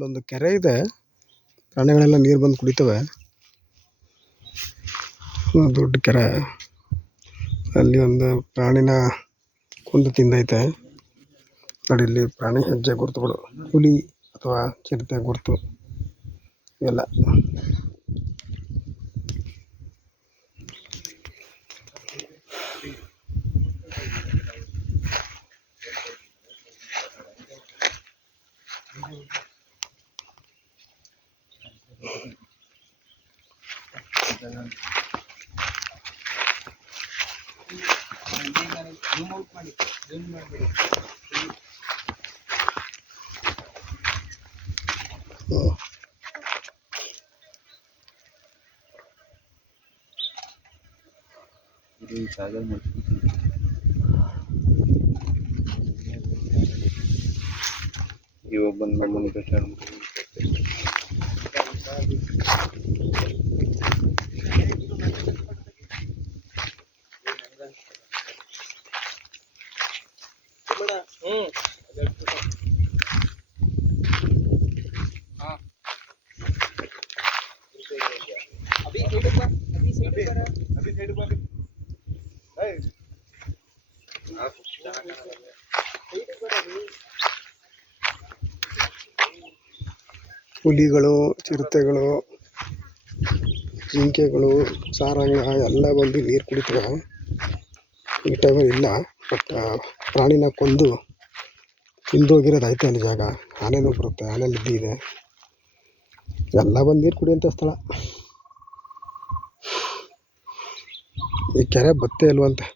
ಇಲ್ಲೊಂದು ಕೆರೆ ಇದೆ, ಪ್ರಾಣಿಗಳೆಲ್ಲ ನೀರು ಬಂದು ಕುಡಿತವೆ. ದೊಡ್ಡ ಕೆರೆ, ಅಲ್ಲಿ ಒಂದು ಪ್ರಾಣಿನ ಕೊಂದು ತಿಂದೈತೆ ನೋಡಿ. ಇಲ್ಲಿ ಪ್ರಾಣಿ ಹೆಜ್ಜೆ ಗುರುತುಗಳು, ಹುಲಿ ಅಥವಾ ಚಿರತೆ ಗುರುತು ಇವೆಲ್ಲ. ಇವಾಗ ಬಂದು ನಮ್ಮನ್ನು ಭೇಟಿ ಹುಲಿಗಳು, ಚಿರತೆಗಳು, ಜಿಂಕೆಗಳು, ಸಾರಂಗ ಎಲ್ಲ ಬಂದು ನೀರು ಕುಡಿತವೆ. ಈ ಟೈಮಲ್ಲಿ ಇಲ್ಲ, ಬಟ್ ಪ್ರಾಣಿನ ಕೊಂದು ತಿಂದೋಗಿರೋದು ಐತೆ ಅಲ್ಲಿ ಜಾಗ. ಆನೆನೂ ಬರುತ್ತೆ, ಆನೆ ನಿದ್ದೆ ಇದೆ, ಎಲ್ಲ ಬಂದು ನೀರು ಕುಡಿಯೋಂಥ ಸ್ಥಳ. ಈ ಕೆರೆ ಬತ್ತೇ ಇಲ್ವಂತೆ,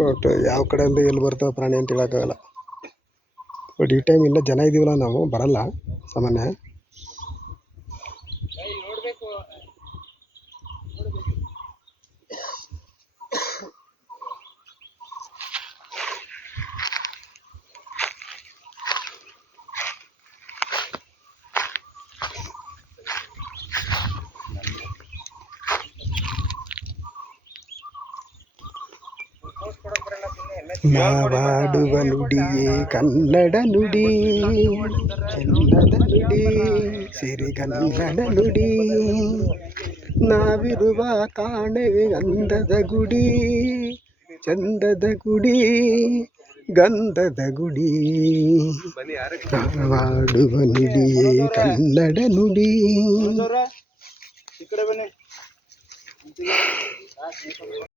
ಬಟ್ ಯಾವ ಕಡೆಯಿಂದ ಎಲ್ಲಿ ಬರ್ತವೆ ಪ್ರಾಣಿ ಅಂತ ಹೇಳೋಕ್ಕಾಗಲ್ಲ. ಬಟ್ ಈ ಟೈಮ್ ಇಲ್ಲ, ಜನ ಇದೀವಲ್ಲ ನಾವು, ಬರಲ್ಲ ಸಾಮಾನ್ಯ. ನಾವಾಡುವ ನುಡಿಯೇ ಕನ್ನಡ ನುಡಿ, ಚೆನ್ನದ ನುಡಿ, ಸಿರಿಗನ್ನಡ ನುಡಿ. ನಾವಿರುವ ತಾಣವೇ ಗಂಧದ ಗುಡಿ, ಚಂದದ ಗುಡಿ, ಗಂಧದ ಗುಡಿ. ನಾವಾಡುವ ನುಡಿಯೇ ಕನ್ನಡ ನುಡಿ.